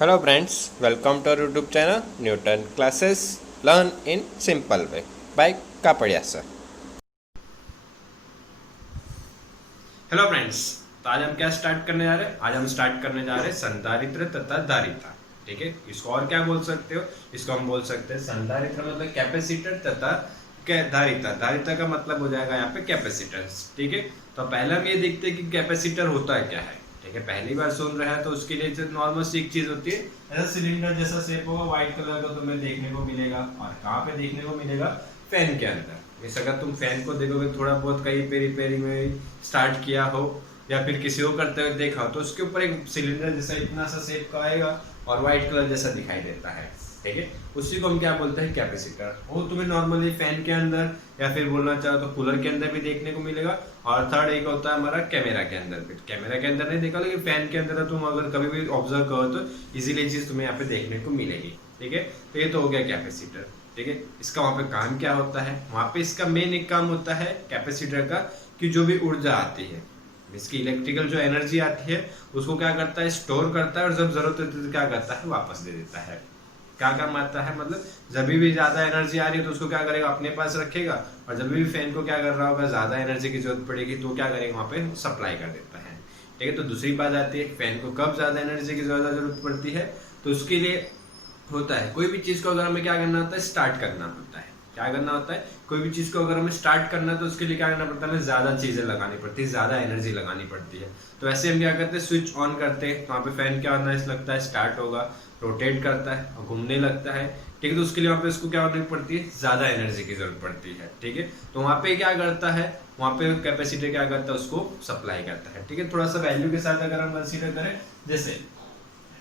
Hello friends, welcome to our YouTube channel Newton Classes Learn in Simple Way by Kapadia sir. Hello friends, तो आज हम क्या start करने जा रहे हैं? आज हम स्टार्ट करने जा रहे हैं संधारित्र तथा धारिता। ठीक है, इसको और क्या बोल सकते हो? इसको हम बोल सकते हैं संधारित्र मतलब कैपेसिटर तथा धारिता। धारिता का मतलब हो जाएगा यहाँ पे कैपेसिटेंस। ठीक है, तो पहले हम ये देखते हैं कि कैपेसिटर होता है क्या है। ठीक है, पहली बार सुन रहे हैं तो उसके लिए जो नॉर्मल सी एक चीज होती है, ऐसा सिलेंडर जैसा शेप होगा, व्हाइट कलर का तुम्हें देखने को मिलेगा। और कहाँ पे देखने को मिलेगा? फैन के अंदर। जैसे अगर तुम फैन को देखोगे, थोड़ा बहुत कहीं पे रिपेयरिंग में स्टार्ट किया हो या फिर किसी को करते हुए देखा हो, तो उसके ऊपर एक सिलेंडर जैसा इतना सा शेप का आएगा और व्हाइट कलर जैसा दिखाई देता है। ठीक है, उसी को हम क्या बोलते हैं? कैपेसिटर। वो तुम्हें नॉर्मली फैन के अंदर या फिर बोलना चाहो तो कूलर के अंदर भी देखने को मिलेगा। और थर्ड एक होता है हमारा कैमरा के अंदर भी। कैमरा के अंदर नहीं देखा, लेकिन फैन के अंदर तुम अगर कभी भी ऑब्जर्व करो तो इजीली चीज तुम्हें यहाँ पे देखने को मिलेगी। ठीक है, तो ये तो हो गया कैपेसिटर। ठीक है, इसका वहां पे काम क्या होता है? वहां पे इसका मेन एक काम होता है कैपेसिटर का, कि जो भी ऊर्जा आती है, इसकी इलेक्ट्रिकल जो एनर्जी आती है, उसको क्या करता है? स्टोर करता है, और जब जरूरत होती है तो क्या करता है? वापस दे देता है। क्या काम आता है? मतलब जब भी ज्यादा एनर्जी आ रही है तो उसको क्या करेगा? अपने पास रखेगा। और जब भी फैन को क्या कर रहा होगा, ज्यादा एनर्जी की जरूरत पड़ेगी तो क्या करेगा? वहां पे सप्लाई कर देता है। ठीक है, तो दूसरी बात आती है फैन को कब ज्यादा एनर्जी की ज्यादा जरूरत पड़ती है, तो उसके लिए होता है कोई भी चीज को अगर हमें क्या करना होता है? स्टार्ट करना होता है। क्या करना होता है? कोई भी चीज को अगर हमें स्टार्ट करना है तो उसके लिए क्या करना पड़ता है? हमें ज्यादा चीजें लगानी पड़ती है, ज्यादा एनर्जी लगानी पड़ती है। तो ऐसे हम क्या करते हैं? स्विच ऑन करते हैं, वहां पे फैन क्या होना है? लगता है स्टार्ट होगा, रोटेट करता है और घूमने लगता है। ठीक है, तो उसके लिए वहां पे उसको क्या होनी पड़ती है? ज्यादा एनर्जी की जरूरत पड़ती है। ठीक है, तो वहां पे क्या करता है? वहां पे कैपेसिटर क्या करता है? उसको सप्लाई करता है। ठीक है, थोड़ा सा वैल्यू के साथ अगर हम कंसीडर करें, जैसे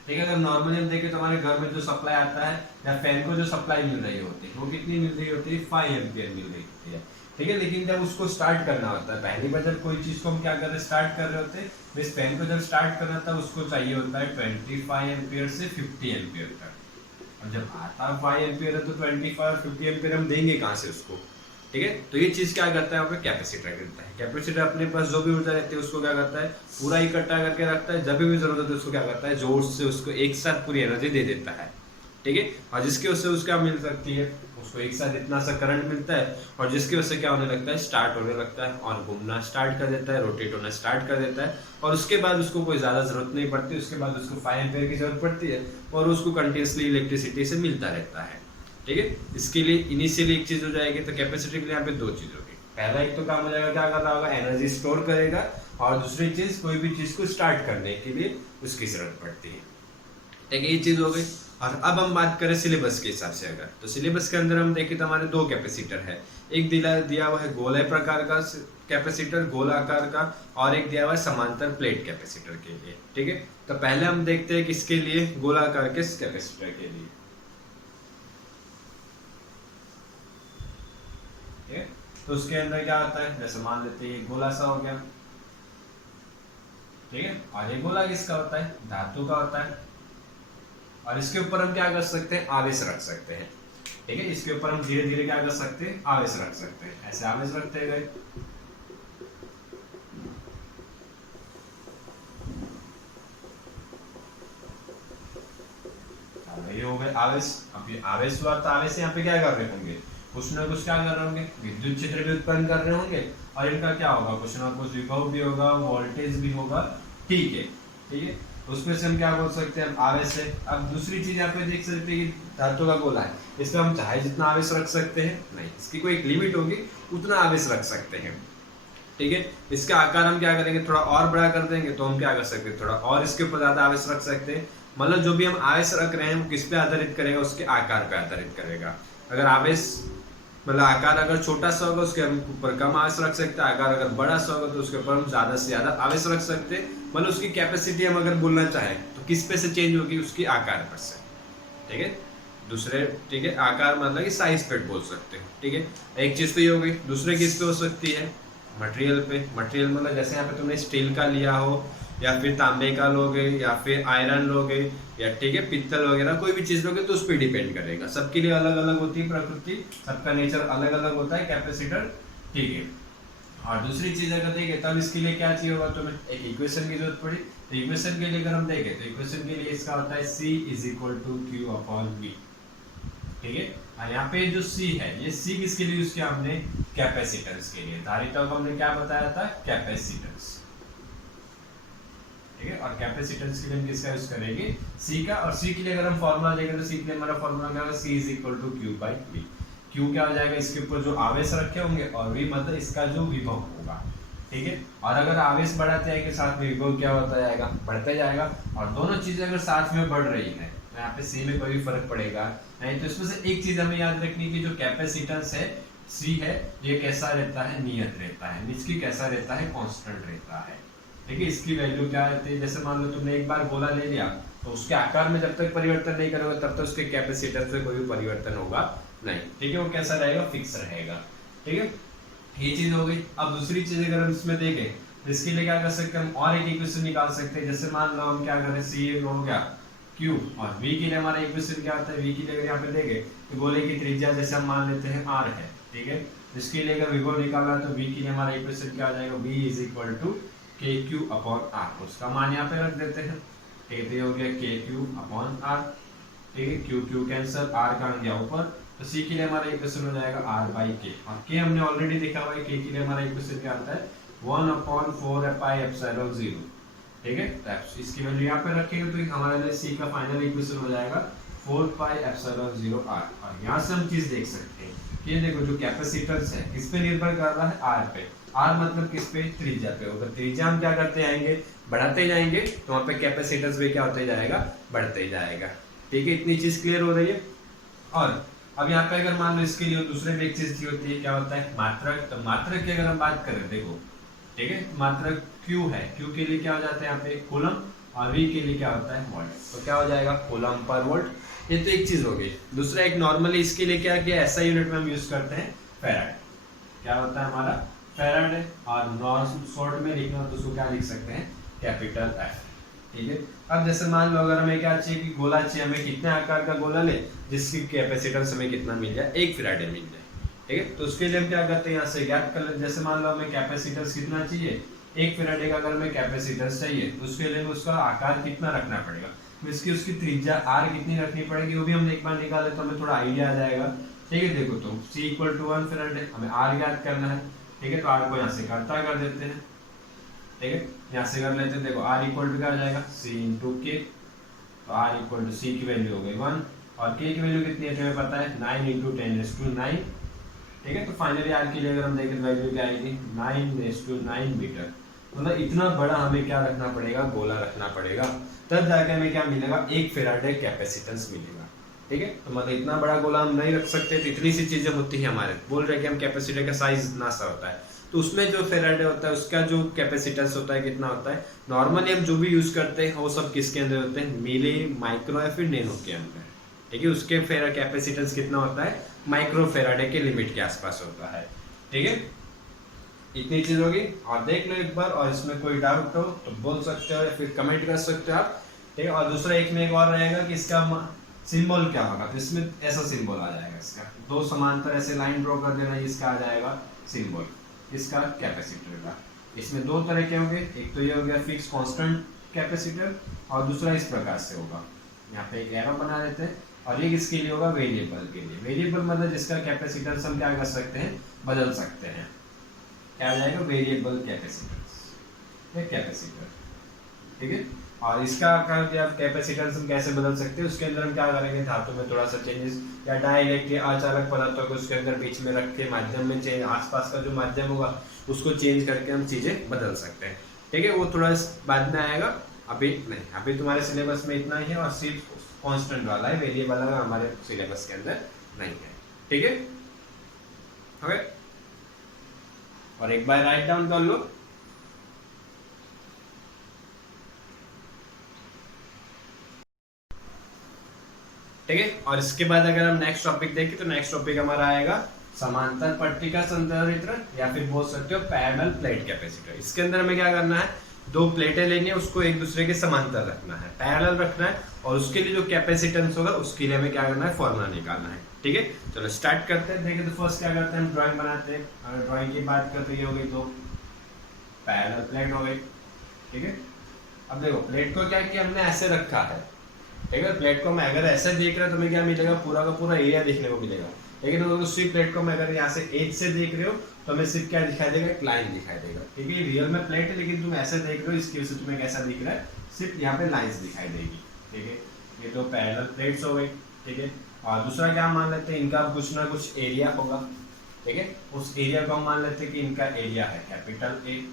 ठीक है, अगर नॉर्मली हम देखें तो हमारे घर में जो सप्लाई आता है या फैन को जो सप्लाई मिल रही होती है, वो कितनी मिल रही होती है? 5 एम्पियर मिल रही होती है। ठीक है, लेकिन जब उसको स्टार्ट करना होता है, पहली बार जब कोई चीज को हम क्या कर रहे हैं? स्टार्ट कर रहे होते हैं। इस फैन को जब स्टार्ट करना था, उसको चाहिए होता है 25 एम्पियर से 50 एम्पियर तक। और जब आता 5 एम्पियर है तो 25 और 50 एम्पियर हम देंगे कहाँ से उसको? ठीक है, तो ये चीज क्या करता है? वहाँ पे कैपेसिटर करता है। कैपेसिटर अपने पास जो भी ऊर्जा रहती है उसको क्या करता है? पूरा इकट्ठा करके रखता है। जब भी जरूरत होती है उसको क्या करता है? जोर से उसको एक साथ पूरी एनर्जी दे देता है। ठीक है, और जिसकी वजह से उसको क्या मिल सकती है? उसको एक साथ इतना सा करंट मिलता है, और जिसकी वजह से क्या होने लगता है? स्टार्ट होने लगता है और घूमना स्टार्ट कर देता है, रोटेट होना स्टार्ट कर देता है। और उसके बाद उसको कोई ज्यादा जरूरत नहीं पड़ती, उसके बाद उसको 5 एम्पियर की जरूरत पड़ती है और उसको कंटिन्यूसली इलेक्ट्रिसिटी से मिलता रहता है। ठीक है, इसके लिए इनिशियली एक चीज हो जाएगी, तो कैपेसिटी के लिए यहाँ पे दो चीज होगी। पहला एक तो काम हो जाएगा, क्या कर रहा होगा? एनर्जी स्टोर करेगा। और दूसरी चीज, कोई भी चीज को स्टार्ट करने के लिए उसकी जरूरत पड़ती है। ठीक है, ये चीज हो गई। और अब हम बात करें सिलेबस के हिसाब से, अगर तो सिलेबस के अंदर हम देखें तो हमारे दो कैपेसिटर है। एक दिया हुआ है गोलाई प्रकार का कैपेसिटर, गोल आकार का, और एक दिया हुआ है समांतर प्लेट कैपेसिटर के लिए। ठीक है, तो पहले हम देखते हैं किसके लिए? गोलाकार के कैपेसिटर के लिए। तो उसके अंदर क्या आता है? जैसे मान लेते हैं ये गोला सा हो गया। ठीक है, और ये गोला किसका होता है? धातु का होता है। और इसके ऊपर हम क्या कर सकते हैं? आवेश रख सकते हैं। ठीक है, इसके ऊपर हम धीरे धीरे क्या कर सकते हैं? आवेश रख सकते हैं। ऐसे आवेश रखते गए, ये हो गए आवेश। अब ये आवेश हुआ तो आवेश यहाँ पे क्या कर रहे होंगे? कुछ ना कुछ क्या कर रहे होंगे? विद्युत क्षेत्र भी उत्पन्न कर रहे होंगे, और इनका क्या होगा? कुछ ना कुछ विभव भी होगा, वोल्टेज भी होगा। ठीक है, ठीक है, उसमें से हम क्या बोल सकते हैं? आवेश है। अब दूसरी चीज यहाँ पे देख सकते हैं कि धातु का गोला है, इसमें हम चाहे जितना आवेश रख सकते हैं नहीं, इसकी कोई एक लिमिट होगी, उतना आवेश रख सकते हैं। ठीक है, इसका आकार हम क्या करेंगे? थोड़ा और बड़ा कर देंगे तो हम क्या कर सकते हैं? थोड़ा और इसके ऊपर ज्यादा आवेश रख सकते हैं। मतलब जो भी हम आवेश रख रहे हैं वो किस पे आधारित करेगा? उसके आकार पे आधारित करेगा। अगर आवेश मतलब आकार अगर छोटा सा होगा, उसके ऊपर कम आवेश रख सकते हैं। आकार अगर बड़ा सा होगा तो उसके ऊपर हम ज्यादा से ज्यादा आवेश रख सकते हैं। मतलब उसकी कैपेसिटी हम अगर बोलना चाहें तो किस पे से चेंज होगी? उसकी आकार पर से। ठीक है, दूसरे ठीक है, आकार मतलब कि साइज पे बोल सकते हो। ठीक है, एक चीज तो ये हो गई। दूसरे किस पे हो सकती है? मटेरियल पे। मटेरियल मतलब जैसे यहाँ पे तुमने स्टील का लिया हो, या फिर तांबे का लोगे, या फिर आयरन लोगे, या ठीक है पित्तल वगैरह कोई भी चीज लोगे तो उस पर डिपेंड करेगा। सबके लिए अलग अलग होती है प्रकृति, सबका नेचर अलग अलग होता है कैपेसिटर। ठीक है, और दूसरी चीज अगर देखें तब इसके लिए क्या चाहिए होगा? तुम्हें एक इक्वेशन की जरूरत पड़ी, तो इक्वेशन के लिए अगर हम देखें तो इक्वेशन के लिए इसका होता है C is equal to Q upon V, ठीक है। और यहाँ पे जो C है, ये C किसके लिए यूज किया हमने, कैपेसिटेंस के लिए। धारिता को हमने क्या बताया था, कैपेसिटेंस, ठीक है। और कैपेसिटेंस के लिए हम किसका यूज करेंगे, C का। और C के लिए अगर हम फॉर्मूला देखें तो C के लिए हमारा फॉर्मूला क्या होगा, C is equal to Q by V। Q क्या हो जाएगा, इसके ऊपर जो आवेश रखे होंगे, और V मतलब इसका जो विभव होगा, ठीक है। और अगर आवेश बढ़ाते हैं के साथ में विभव क्या होता जाएगा, बढ़ता जाएगा। और दोनों चीजें अगर साथ में बढ़ रही है तो यहाँ पे C में कोई भी फर्क पड़ेगा नहीं। तो इसमें से एक चीज हमें याद रखनी की, जो कैपेसिटेंस है C है, ये कैसा रहता है, नियत रहता है। इसकी कैसा रहता है, कांस्टेंट रहता है, ठीक है। इसकी वैल्यू क्या रहती है, जैसे मान लो तुमने एक बार गोला ले लिया तो उसके आकार में जब तक परिवर्तन नहीं करोगे तब तक उसके कैपेसिटेंस में कोई भी परिवर्तन होगा नहीं, ठीक है। वो कैसा रहेगा, फिक्स रहेगा, ठीक है। ये चीज हो गई। अब दूसरी चीज अगर हम इसमें देखें तो इसके लिए क्या कर सकते हैं, हम और एक इक्वेशन निकाल सकते हैं। जैसे मान लो हम क्या करें, C हो गया Q, और V के लिए हमारा इक्वेशन क्या होता है, V के लिए अगर यहाँ पे देखें तो गोले की त्रिज्या जैसे हम मान लेते हैं R है, ठीक है। इसके लिए अगर विभव निकालना तो V के लिए हमारा इक्वेशन क्या आ जाएगा, V is equal to KQ upon R। उसका मान यहाँ पे रख देते हैं, ठीक है। हो गया KQ अपॉन R, ठीक है। Q कैंसिल, R का आ गया ऊपर, तो C के लिए हमारा इक्वेशन हो जाएगा R बाई K। और K हमने ऑलरेडी देखा हुआ है, K के लिए हमारा इक्वेशन क्या आता है, 1 अपॉन 4 पाई एप्सिलॉन 0, ठीक है। तो इसकी वैल्यू यहाँ पे रखेंगे तो हमारे लिए C का फाइनल इक्वेशन हो जाएगा 4 पाई एप्सिलॉन 0 R। और यहाँ से हम चीज देख सकते हैं कि ये देखो जो कैपेसिटेंस है किस पे निर्भर कर रहा है, R पे। R मतलब किस पे, त्रिज्या पे। अगर त्रिज्या हम क्या करते जाएंगे, बढ़ाते जाएंगे, तो वहाँ पे कैपेसिटेंस भी क्या होते जाएगा, बढ़ते जाएगा, ठीक है। इतनी चीज क्लियर हो रही है। और अब यहाँ पे अगर मान लो इसके लिए दूसरे में एक चीज होती है, क्या होता है, मात्रक। तो मात्रक की अगर हम बात करें, देखो, ठीक है, मात्रक Q है, Q के लिए क्या हो जाता है यहाँ पे कूलम, और V के लिए क्या होता है, वोल्ट। तो क्या हो जाएगा, कूलम पर वोल्ट। ये तो एक चीज हो गई। दूसरा एक नॉर्मली इसके लिए क्या किया, ऐसा यूनिट में हम यूज करते हैं फैराड। क्या होता है हमारा, फैराड है। और नॉर्मल शॉर्ट में लिखना हो तो उसको क्या लिख सकते हैं, कैपिटल F, ठीक है। अब जैसे मान लो अगर हमें क्या चाहिए कि गोला चाहिए, हमें कितने आकार का गोला ले जिसकी कैपेसिटेंस हमें कितना मिल जाए, 1 फैराड मिल जाए, ठीक है। तो उसके लिए हम क्या करते हैं, यहाँ से ज्ञात कर लेते। जैसे मान लो हमें कैपेसिटेंस कितना चाहिए, 1 फैराड का अगर हमें कैपेसिटेंस चाहिए तो उसके लिए उसका आकार कितना रखना पड़ेगा, तो इसकी उसकी त्रिज्या R कितनी रखनी पड़ेगी, वो भी हम एक बार निकाले तो हमें थोड़ा आइडिया आ जाएगा, ठीक है। देखो तो C इक्वल टू 1 फैराड है, हमें R ज्ञात करना है, ठीक है। तो R को यहाँ से करता कर देते हैं, ठीक है। यहाँ से कर लेते हैं, देखो R इक्वल टू क्या आ जाएगा, C इंटू K। तो R इक्वल टू C की वैल्यू हो गई 1, और K की वैल्यू कितनी है हमें पता है, 9 इंटू 10⁹9, ठीक है। तो फाइनली R के लिए अगर हम देखें तो वैल्यू क्या आएगी, 9⁹9 मीटर। मतलब इतना बड़ा हमें क्या रखना पड़ेगा, गोला रखना पड़ेगा, तब जाके हमें क्या मिलेगा, 1 फैराड कैपेसिटेंस मिलेगा, ठीक है। तो मतलब इतना बड़ा गोला हम नहीं रख सकते, तो इतनी सी चीजें होती है हमारे। बोल रहे हैं कि हम कैपेसिटर का साइज इतना सा होता है, तो उसमें जो फैराड होता है उसका जो कैपेसिटेंस होता है कितना होता है। नॉर्मली हम जो भी यूज करते हैं वो सब किसके अंदर होते हैं, मिली, माइक्रो या फिर नैनो के अंदर, ठीक है। उसके फैराड कैपेसिटेंस कितना होता है, माइक्रो फैराड के लिमिट के आसपास होता है, ठीक है। इतनी चीज होगी। और देख लो एक बार, और इसमें कोई डाउट हो तो बोल सकते हो या फिर कमेंट कर सकते हो आप, ठीक है। और दूसरा एक में एक और रहेगा कि इसका सिंबल क्या होगा, तो इसमें ऐसा सिंबल आ जाएगा, इसका 2 समांतर ऐसे लाइन ड्रॉ कर देना, इसका आ जाएगा सिंबल, इसका कैपेसिटर का। इसमें 2 तरह के होंगे, एक तो ये हो गया फिक्स कांस्टेंट कैपेसिटर, और दूसरा इस प्रकार से होगा, यहाँ पे एक एरो बना देते हैं। और ये किसके लिए होगा, वेरिएबल के लिए। वेरिएबल मतलब जिसका कैपेसिटेंस हम क्या कर सकते हैं, बदल सकते हैं। क्या आ जाएगा, वेरिएबल कैपेसिटेंस, कैपेसिटर, ठीक है। और इसका कैपेसिटेंस हम कैसे बदल सकते हैं, उसके अंदर हम क्या करेंगे, धातु में थोड़ा सा चेंजेस, या डाइलेक्ट्रिक अचालक पदार्थों को उसके अंदर बीच में रख के माध्यम में चेंज, आसपास का जो माध्यम होगा उसको चेंज करके हम चीजें बदल सकते हैं, ठीक है। वो थोड़ा बाद में आएगा, अभी नहीं। अभी तुम्हारे सिलेबस में इतना ही है, और सिर्फ कांस्टेंट वाला है, वेरिएबल वाला हमारे सिलेबस के अंदर नहीं है, ठीक है। ओके, और एक बार राइट डाउन कर लो। ठीक है। और इसके बाद अगर हम नेक्स्ट टॉपिक देखें तो नेक्स्ट टॉपिक हमारा आएगा समांतर पट्टिका संधारित्र, या फिर बोल सकते हो पैरेलल प्लेट कैपेसिटर। इसके अंदर हमें क्या करना है, 2 प्लेटें लेनी है, उसको एक दूसरे के समांतर रखना है, पैरेलल रखना है, और उसके लिए जो कैपेसिटेंस होगा उसके लिए हमें क्या करना है, फॉर्मूला निकालना है, ठीक है। चलो स्टार्ट करते हैं। देखिए तो फर्स्ट क्या करते हैं, हम ड्राइंग बनाते हैं। अगर ड्राइंग की बात करते, ये हो गई 2 पैरेलल प्लेट हो गई, ठीक है। अब देखो प्लेट को क्या किया हमने ऐसे रखा है, ठीक है। प्लेट को मैं अगर ऐसे देख रहा हूं तो हमें क्या मिलेगा, पूरा का पूरा एरिया देखने को मिलेगा। लेकिन उसी प्लेट को मैं अगर यहाँ से एज से देख रहे हो तो हमें सिर्फ क्या दिखाई देगा, एक लाइन दिखाई देगा, ठीक है। रियल में प्लेट है लेकिन तुम ऐसे देख रहे हो, इसकी वजह से तुम्हें कैसा दिख रहा है, सिर्फ यहाँ पे लाइंस दिखाई देगी, ठीक है। ये तो पैरेलल प्लेट्स हो गई, ठीक है। और दूसरा क्या मान लेते हैं, इनका कुछ ना कुछ एरिया होगा, ठीक है। उस एरिया को हम मान लेते हैं कि इनका एरिया है कैपिटल ए,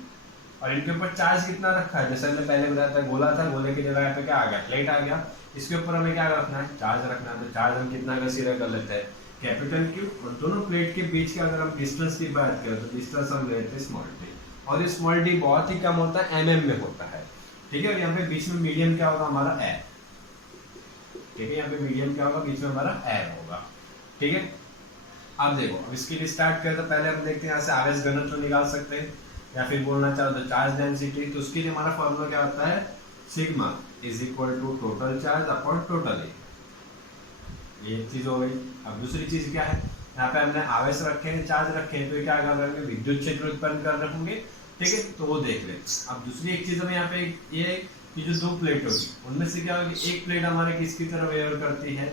और इनके ऊपर चार्ज कितना रखा है, जैसे हमने पहले बताया था गोला था, गोले की जगह पे क्या आ गया, प्लेट आ गया। इसके ऊपर हमें क्या रखना है, चार्ज रखना है। तो चार्ज हम कितना कंसीडर कर लेते हैं, कैपिटल क्यू। और दोनों प्लेट के बीच के अगर हम डिस्टेंस की बात करें तो डिस्टेंस हम लेते हैं स्मॉल डी, और ये स्मॉल डी बहुत ही कम होता है, एमएम में होता है, ठीक है। और यहाँ पे बीच में मीडियम क्या होगा, हमारा ए, ठीक है। यहाँ पे मीडियम क्या होगा, बीच में हमारा ए होगा, ठीक है। अब देखो, अब इसके लिए स्टार्ट करें तो पहले हम देखते हैं यहाँ से आवेश घनत्व निकाल सकते हैं, या फिर बोलना चाहो तो चार्ज डेंसिटी। तो उसके लिए हमारा फॉर्मूला क्या होता है, sigma is equal to total charge upon total A, ये चीज हो गई। अब दूसरी चीज क्या है, यहाँ पे हमने आवेश रखे हैं, चार्ज रखे हैं, तो क्या कर रहे हैं, विद्युत क्षेत्र उत्पन्न कर रहे होंगे, ठीक है। तो वो देख ले। अब दूसरी एक चीज हमें यहाँ पे ये कि जो दो प्लेट होगी उनमें से क्या होगी, एक प्लेट हमारे किसकी तरह व्यवहार करती है,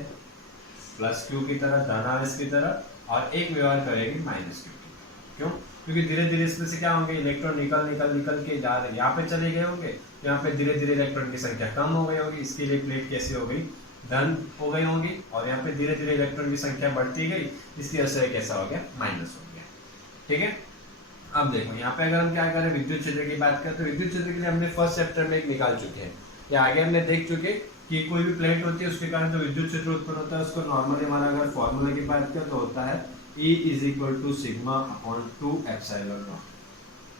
प्लस क्यू की तरह, धन आवेश की तरह, और एक व्यवहार करेगी माइनस क्यू की तरह। क्यों, क्योंकि धीरे धीरे इसमें से क्या होंगे, इलेक्ट्रॉन निकल निकल निकल के जा रहे, यहाँ पे चले गए होंगे, तो यहाँ पे धीरे धीरे इलेक्ट्रॉन की संख्या कम हो गई होगी, इसके लिए प्लेट कैसी हो गई, धन हो गई होंगी। और यहाँ पे धीरे धीरे इलेक्ट्रॉन की संख्या बढ़ती गई, इसकी वजह से कैसा हो गया, माइनस हो गया, ठीक है। अब देखो यहाँ पे अगर हम क्या करें, विद्युत क्षेत्र की बात करें तो विद्युत क्षेत्र के लिए हमने फर्स्ट चैप्टर में एक निकाल चुके हैं, या आगे हमने देख चुके कि कोई भी प्लेट होती है उसके कारण जो विद्युत क्षेत्र उत्पन्न होता है उसको नॉर्मली हमारा अगर फॉर्मूला की बात करें तो होता है E is equal to sigma upon 2 epsilon naught.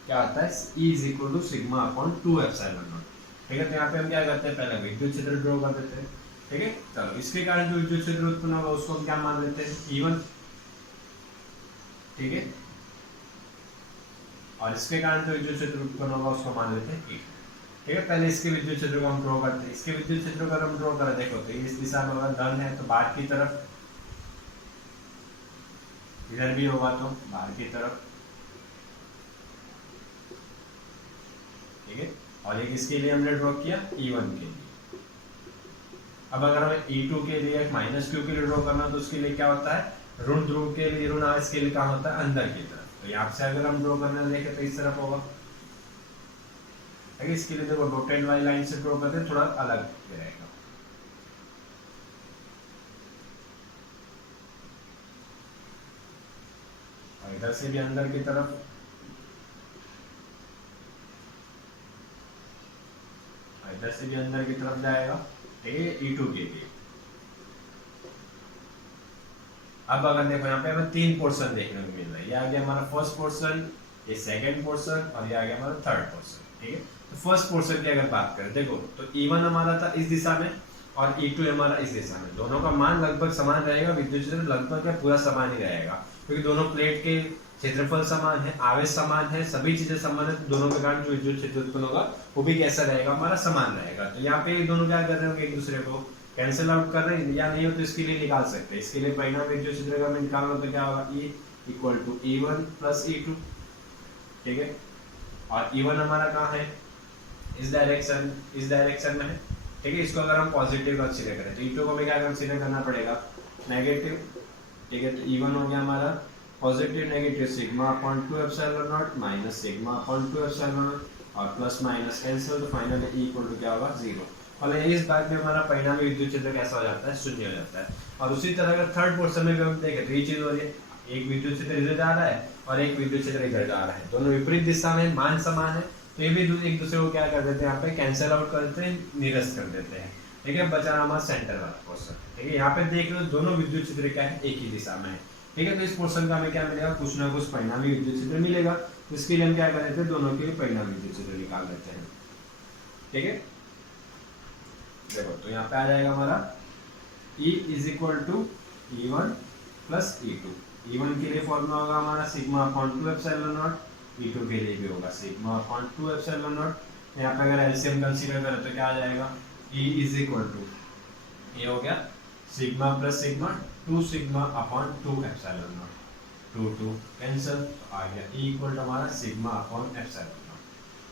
क्या होता है, E is equal to sigma upon 2 epsilon naught, ठीक है। तो यहाँ पे हम क्या करते हैं, पहले विद्युत क्षेत्र ड्रॉ कर देते हैं, ठीक है। चलो, इसके कारण जो विद्युत क्षेत्र उत्पन्न होगा उसको हम क्या मान लेते हैं, E1, ठीक है। और इसके कारण जो विद्युत क्षेत्र उत्पन्न होगा उसको मान लेते हैं E2, ठीक है। पहले इसके विद्युत क्षेत्र को हम ड्रॉ करते हैं। इसके विद्युत क्षेत्र को हम ड्रॉ करें, देखो तो इस दिशा में अगर धन है तो बाहर की तरफ, इधर भी होगा तो बाहर की तरफ, ठीक है। और एक इसके लिए हमने ड्रॉ किया E1 के लिए। अब अगर हमें E2 के लिए माइनस क्यू के लिए ड्रॉ करना तो उसके लिए क्या होता है, ऋण ध्रुव के लिए, ऋण आवेश के लिए क्या होता है, अंदर की तरफ। तो यहाँ से अगर हम ड्रॉ करने देखें तो इस तरफ होगा, ठीक है। इसके लिए देखो डॉटेड वाली लाइन से ड्रॉ करते हैं, थोड़ा अलग रहेगा, इधर से भी अंदर की तरफ, इधर से भी अंदर की तरफ जाएगा, ठीक है, E2 के लिए। अब अगर देखो यहाँ पे हमें 3 पोर्शन देखने को मिल रहा है, ये आ गया हमारा फर्स्ट पोर्शन, ये सेकंड पोर्शन, और ये आ गया हमारा थर्ड पोर्शन, ठीक है। तो फर्स्ट पोर्शन की अगर बात करें, देखो तो E1 हमारा था इस दिशा में और E2 हमारा इस दिशा में, दोनों का मान लगभग समान रहेगा, विद्युत क्षेत्र लगभग पूरा समान ही रहेगा, क्योंकि दोनों प्लेट के क्षेत्रफल समान है, आवेश समान है, सभी चीजें समान है। तो दोनों के कारण जो विद्युत क्षेत्र उत्पन्न होगा वो भी कैसा रहेगा, हमारा समान रहेगा। तो यहाँ पे दोनों क्या कर रहे होंगे, एक दूसरे को कैंसिल आउट कर रहे हैं, या नहीं हो तो इसके लिए निकाल सकते हैं। इसके लिए परिणाम विद्युत क्षेत्र का निकालना तो क्या होगा, E equal to E1 plus E2, ठीक है। और E1 हमारा कहाँ है, इस डायरेक्शन में है, ठीक है। इसको अगर हम पॉजिटिव कंसीडर करें तो E2 को हमें क्या कंसीडर करना पड़ेगा, नेगेटिव, ठीक है। तो E1 हो गया हमारा positive negative sigma upon 2 epsilon not minus sigma upon 2 epsilon naught, और प्लस माइनस कैंसिल, तो फाइनली E इक्वल टू क्या होगा, 0। और इस बात में हमारा परिणामी विद्युत क्षेत्र कैसा हो जाता है, शून्य हो जाता है। और उसी तरह अगर थर्ड पोर्शन में भी हम देखें तो ये चीज हो रही है, एक विद्युत क्षेत्र इधर जा रहा है और एक विद्युत क्षेत्र इधर जा रहा है, दोनों विपरीत दिशा में, मान समान है, तो ये भी एक दूसरे को क्या कर देते हैं, यहाँ पे कैंसिल आउट कर देते हैं, निरस्त कर देते हैं, ठीक है। बचा हमारा सेंटर वाला पोर्शन, ठीक है। यहाँ पे देख लो दोनों विद्युत क्षेत्र क्या है, एक ही दिशा में है, ठीक है। तो इस पोर्शन का हमें क्या मिलेगा, कुछ ना कुछ परिणामी विद्युत क्षेत्र मिलेगा। तो इसके लिए हम क्या कर लेते हैं, दोनों के लिए परिणामी विद्युत क्षेत्र निकाल लेते हैं, ठीक है। देखो तो यहाँ पे आ जाएगा हमारा E is equal to E1 plus E2। E1 के लिए फॉर्मूला होगा हमारा sigma upon 2 epsilon not, E2 के लिए भी होगा सिग्मा अपॉन 2 एप्सिलॉन नॉट। यहाँ पे अगर एलसीएम कंसीडर करें तो क्या आ जाएगा, E इज इक्वल टू, ये हो गया sigma plus sigma 2 sigma upon 2 epsilon not, 2 cancel, तो आ गया E इक्वल टू हमारा सिग्मा अपॉन एप्सिलॉन नॉट,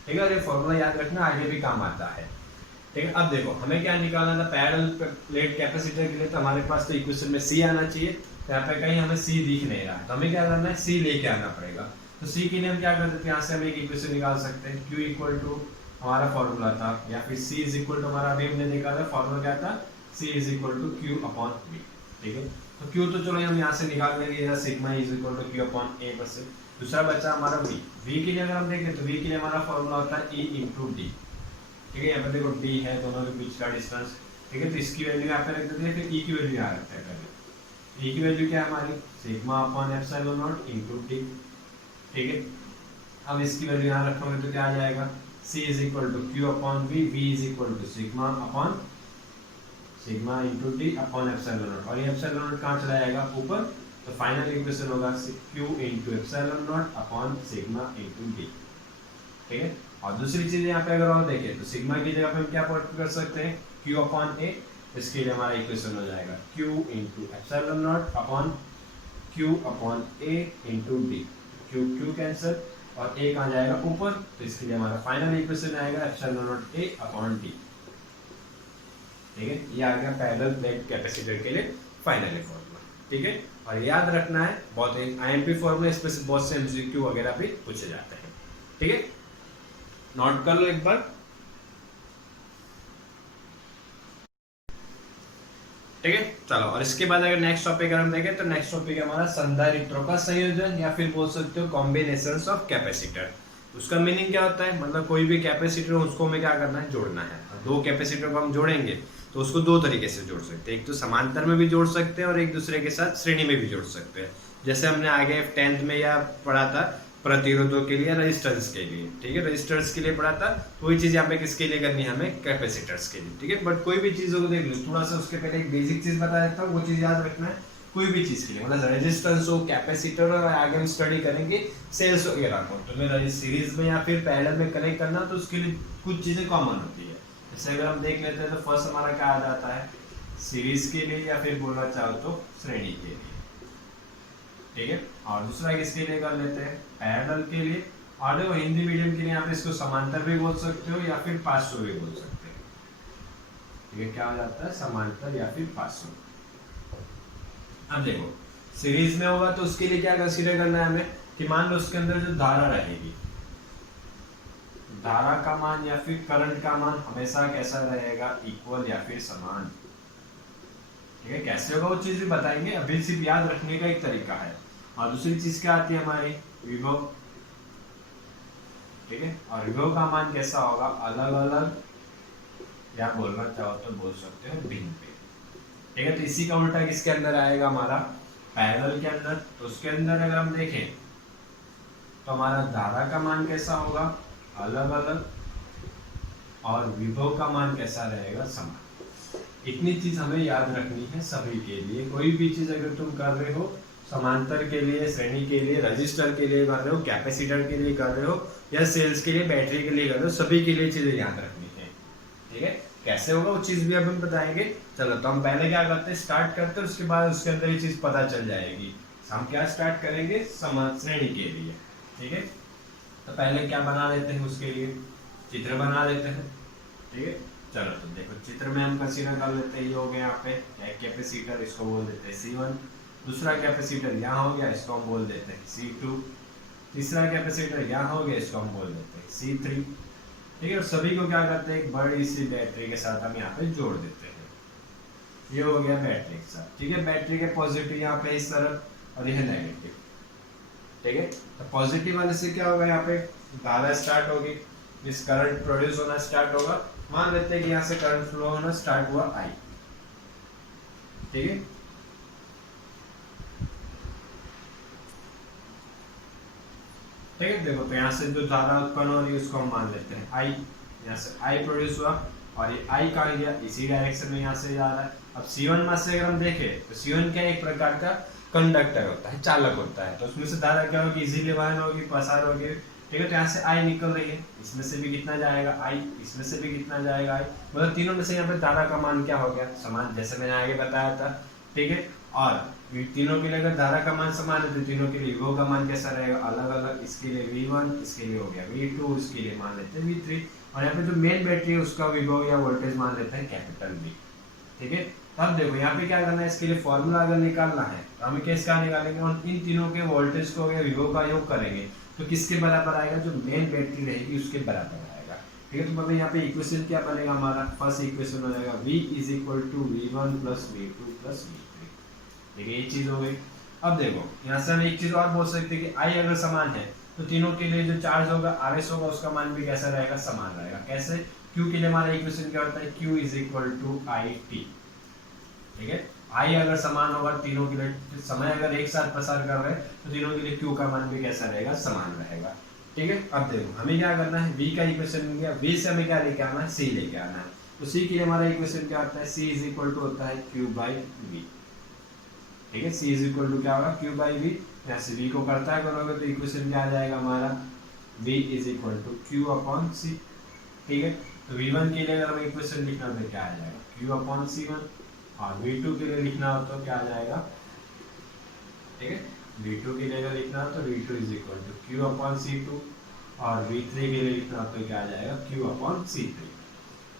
ठीक है। और ये फॉर्मूला याद रखना, आगे भी काम आता है, ठीक है। अब देखो हमें क्या निकालना था पैरेलल प्लेट कैपेसिटर के लिए, तो हमारे पास तो इक्वेशन में सी आना चाहिए। तो यहाँ पे कहीं हमें सी दिख नहीं रहा है, तो हमें क्या करना है, सी लेके आना पड़ेगा। तो सी के लिए हम क्या कर सकते हैं, यहाँ से हम एक इक्वेशन निकाल सकते हैं, Q इक्वल टू हमारा फॉर्मूला था, या फिर C इज इक्वल टू हमारा अभी हमने देखा था फॉर्मूला क्या था, C is equal to Q upon V। ठीक है, तो Q तो चलो हम यहाँ से निकाल लेंगे, sigma is equal to Q upon A बस। दूसरा बचा हमारा V। V के लिए अगर हम देखें तो V के लिए हमारा फॉर्मूला होता है E इंटू डी। ठीक है, यहाँ पे देखो D है दोनों के बीच का डिस्टेंस। ठीक है, तो इसकी वैल्यू यहाँ पे रख देते हैं, फिर E की वैल्यू यहाँ रखते हैं पहले। E की वैल्यू क्या है हमारी, sigma upon epsilon not into D. ठीक है, अब इसकी वैल्यू यहाँ रखोगे तो क्या आ जाएगा, C is equal to Q upon V, V is equal to sigma upon sigma into D upon epsilon naught, और ये एप्सिलॉन नॉट कहाँ चला जाएगा ऊपर, तो फाइनल इक्वेशन होगा Q into epsilon naught upon sigma into D. ठीक है, और दूसरी चीज यहाँ पे अगर और देखें तो सिग्मा की जगह पे हम क्या पुट कर सकते हैं, Q अपॉन A। इसके लिए हमारा इक्वेशन हो जाएगा Q into epsilon naught upon Q upon A into D. Q cancel और A कहाँ जाएगा ऊपर, तो इसके लिए हमारा फाइनल इक्वेशन आएगा epsilon not A upon D. ठीक है, ये आ गया पैरेलल प्लेट कैपेसिटर के लिए फाइनल फॉर्मूला। ठीक है, और याद रखना है बहुत आईएमपी फॉर्मूला, इसमें से बहुत से एमसीक्यू वगैरह भी पूछे जाते हैं। ठीक है, नोट कर लो एक बार। ठीक है, चलो, और इसके बाद अगर नेक्स्ट टॉपिक अगर हम देखें तो नेक्स्ट टॉपिक हमारा संधारित्रों का संयोजन, या फिर बोल सकते हो कॉम्बिनेशंस ऑफ कैपेसिटर। उसका मीनिंग क्या होता है, मतलब कोई भी कैपेसिटर उसको हमें क्या करना है, जोड़ना है। दो कैपेसिटर को हम जोड़ेंगे तो उसको दो तरीके से जोड़ सकते हैं, एक तो समांतर में भी जोड़ सकते हैं और एक दूसरे के साथ श्रेणी में भी जोड़ सकते हैं। जैसे हमने आगे 10th में या पढ़ा था प्रतिरोधों के लिए, रेजिस्टेंस के लिए। ठीक है, रेजिस्टेंस के लिए पढ़ा था, तो वही चीज यहाँ पे किसके लिए करनी है हमें, कैपेसिटर्स के लिए। ठीक है, बट कोई भी चीजों को देख लो, थोड़ा सा उसके पहले एक बेसिक चीज बता देता हूँ, वो चीज याद रखना है। कोई भी चीज के लिए मतलब रेजिस्टेंस हो, कैपेसिटर हो, आगे हम स्टडी करेंगे सेल्स वगैरह को, तो मैं सीरीज में या फिर पैरेलल में कनेक्ट करना, तो उसके लिए कुछ चीजें कॉमन होती है। जैसे अगर हम देख लेते हैं तो फर्स्ट हमारा क्या आ जाता है, सीरीज के लिए, या फिर बोलना चाहो तो श्रेणी के लिए। ठीक है, और दूसरा किसके लिए कर लेते हैं, पैरेलल के लिए। और देखो हिंदी मीडियम के लिए यहाँ पे इसको समांतर भी बोल सकते हो या फिर पार्श्व भी बोल सकते हो। ठीक है, क्या हो जाता है, समांतर या फिर पार्श्व। अब देखो सीरीज में होगा तो उसके लिए क्या कंसीडर करना है हमें, कि मान लो उसके अंदर जो धारा रहेगी, धारा का मान या फिर करंट का मान हमेशा कैसा रहेगा, इक्वल या फिर समान। ठीक है, कैसे होगा वो चीज भी बताएंगे, अभी सिर्फ याद रखने का एक तरीका है। और दूसरी चीज क्या आती है हमारी, विभव। ठीक है, और विभव का मान कैसा होगा, अलग अलग, या बोलना चाहो तो बोल सकते हो भिन्न पे। ठीक है, तो इसी का उल्टा किसके अंदर आएगा, हमारा पैरेलल के अंदर। तो उसके अंदर अगर हम देखें तो हमारा धारा का मान कैसा होगा, अलग अलग, और विभव का मान कैसा रहेगा, समान। इतनी चीज हमें याद रखनी है सभी के लिए। कोई भी चीज अगर तुम कर रहे हो, समांतर के लिए, श्रेणी के लिए, रजिस्टर के लिए कर रहे हो, कैपेसिटर के लिए कर रहे हो, या सेल्स के लिए, बैटरी के लिए कर रहे हो, सभी के लिए चीजें याद रखनी है। ठीक है, कैसे होगा वो चीज भी अब हम बताएंगे। चलो, तो हम पहले क्या करते हैं, स्टार्ट करते हैं, उसके बाद उसके अंदर ये चीज पता चल जाएगी। हम क्या स्टार्ट करेंगे, श्रेणी के लिए। ठीक है, तो पहले क्या बना लेते हैं, उसके लिए चित्र बना लेते हैं। ठीक है, चलो, तो देखो चित्र में हम कंसीडर कर लेते हैं, ये हो गया यहाँ पे एक कैपेसिटर, इसको बोल देते हैं C1। दूसरा कैपेसिटर यहाँ हो गया, इसको हम बोल देते हैं C2। तीसरा कैपेसिटर यहाँ हो गया, इसको हम बोल देते हैं C3। ठीक है, और सभी को क्या करते हैं, एक बड़ी सी बैटरी के साथ हम यहाँ पे जोड़ देते हैं। ये हो गया बैटरी के साथ। ठीक है, बैटरी के पॉजिटिव यहाँ पे इस तरफ और यह नेगेटिव। ठीक है, तो पॉजिटिव वाले से क्या होगा, यहाँ पे धारा स्टार्ट होगी, इस करंट प्रोड्यूस होना स्टार्ट होगा। मान लेते हैं कि यहाँ से करंट फ्लो होना स्टार्ट हुआ I। ठीक है, ठीक है, देखो तो यहाँ से जो धारा उत्पन्न हो रही है उसको हम मान लेते हैं I। यहाँ से I प्रोड्यूस हुआ, और ये I कहाँ गया, इसी डायरेक्शन में यहाँ से जा रहा है। अब C1 में से अगर हम देखें तो C1 क्या एक प्रकार का कंडक्टर होता है, चालक होता है, तो उसमें से धारा क्या होगी, इजीली वहन होगी, पसार होगी। ठीक है, तो यहाँ से I निकल रही है, इसमें से भी कितना जाएगा I, इसमें से भी कितना जाएगा I, मतलब तीनों में से यहाँ पे धारा का मान क्या हो गया, समान, जैसे मैंने आगे बताया था। ठीक है, और तीनों के लिए अगर धारा का मान समान है तो तीनों के लिए विभव का मान कैसा रहेगा, अलग अलग। इसके लिए V1, इसके लिए हो गया V2, इसके लिए मान लेते हैं V3। और यहाँ पे जो मेन बैटरी है उसका विभव या वोल्टेज मान लेते हैं कैपिटल V। ठीक है, तब देखो यहाँ पे क्या करना है, इसके लिए फॉर्मूला अगर निकालना है तो हमें कैसे निकालेंगे, और इन तीनों के वोल्टेज को या विभव का योग करेंगे तो किसके बराबर आएगा, जो मेन बैटरी रहेगी उसके बराबर आएगा। ठीक है, तो मतलब यहाँ पे इक्वेशन क्या बनेगा हमारा, फर्स्ट इक्वेशन हो जाएगा V is equal to V1 plus V2 plus V3। ठीक है, ये चीज हो गई। अब देखो यहाँ से हम एक चीज और बोल सकते हैं कि I अगर समान है तो तीनों के लिए जो चार्ज होगा RS होगा उसका मान भी कैसा रहेगा, समान रहेगा। कैसे, Q के लिए हमारा इक्वेशन क्या होता है, Q is equal to IT। ठीक है, I अगर समान होगा तीनों के लिए, समय अगर एक साथ प्रसार कर रहे हैं तो तीनों के लिए Q का मान भी कैसा रहेगा, समान रहेगा। ठीक है, अब देखो हमें क्या करना है, V का इक्वेशन मिल गया, V से हमें क्या लेके आना है, C लेके आना है। तो C के लिए हमारा इक्वेशन क्या होता है, C इज इक्वल टू होता है Q बाई V। ठीक है, C इज इक्वल टू क्या होगा, Q बाई V। यहाँ से V को करता है करोगे तो इक्वेशन क्या आ जाएगा हमारा, V is equal to Q upon C। ठीक है, तो V1 के लिए अगर हमें इक्वेशन लिखना हो तो क्या आ जाएगा, Q अपॉन C1, और V2 के लिए लिखना हो तो क्या आ जाएगा। ठीक है, V2 के लिए अगर लिखना हो तो V2 is equal to Q upon C2, और V3 के लिए लिखना हो तो क्या आ जाएगा, Q अपॉन C3।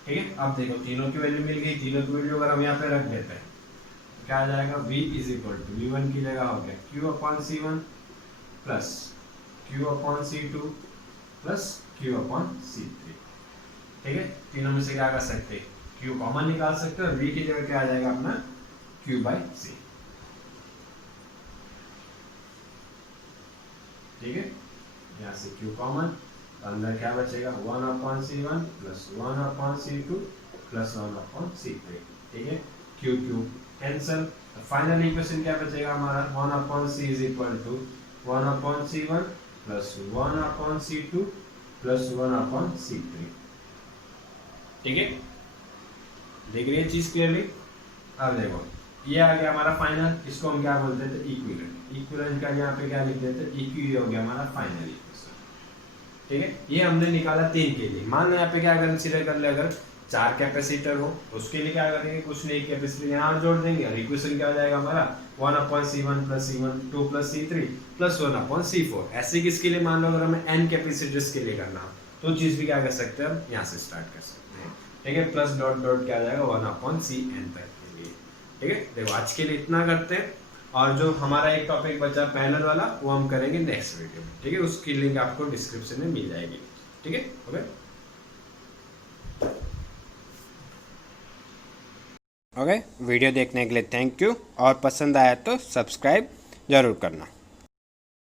ठीक है, अब देखो तीनों की वैल्यू मिल गई, तीनों की वैल्यू अगर हम यहाँ पे रख देते हैं क्या आ जाएगा, V is equal to V1 की जगह हो गया Q upon C1 plus Q upon C2 plus Q upon C3। ठीक है, तीनों में से क्या कर सकते हैं, Q कॉमन निकाल सकते हैं, और V की जगह क्या आ जाएगा अपना Q बाई C। ठीक है, यहाँ से Q कॉमन, तो अंदर क्या बचेगा, 1 upon C1 plus 1 upon C2 plus 1 upon C3। ठीक है, Q Q cancel, final equation क्या बचेगा हमारा, 1 upon C is equal to 1 upon C1 plus 1 upon C2 plus 1 upon C3। ठीक है, देख रही है चीज क्लियरली। अब देखो ये आ गया हमारा फाइनल, इसको हम क्या बोलते थे, इक्विवेलेंट। इक्विवेलेंट का यहाँ पे क्या लिख देते, इक्वी हो गया हमारा फाइनल इक्वेशन। ठीक है, ये हमने निकाला 3 के लिए। मान लो यहाँ पे क्या कंसीडर कर ले, अगर 4 कैपेसिटर हो तो उसके लिए क्या करेंगे, कुछ नहीं, कैपेसिटर यहाँ जोड़ देंगे, और इक्वेशन क्या हो जाएगा हमारा 1 upon C1 plus C1 2 plus C3 plus 1 upon C4। ऐसे किसके लिए, मान लो अगर हमें n कैपेसिटर्स के लिए करना हो तो चीज भी क्या कर सकते हैं, हम यहाँ से स्टार्ट कर सकते हैं। ठीक है, प्लस डॉट डॉट क्या आ जाएगा 1 अपॉन Cn तक के लिए। ठीक है, देखो आज के लिए इतना करते हैं, और जो हमारा एक टॉपिक बचा पैरेलल वाला वो हम करेंगे नेक्स्ट वीडियो में। ठीक है, उसकी लिंक आपको डिस्क्रिप्शन में मिल जाएगी। ठीक है, ओके, वीडियो देखने के लिए थैंक यू, और पसंद आया तो सब्सक्राइब जरूर करना।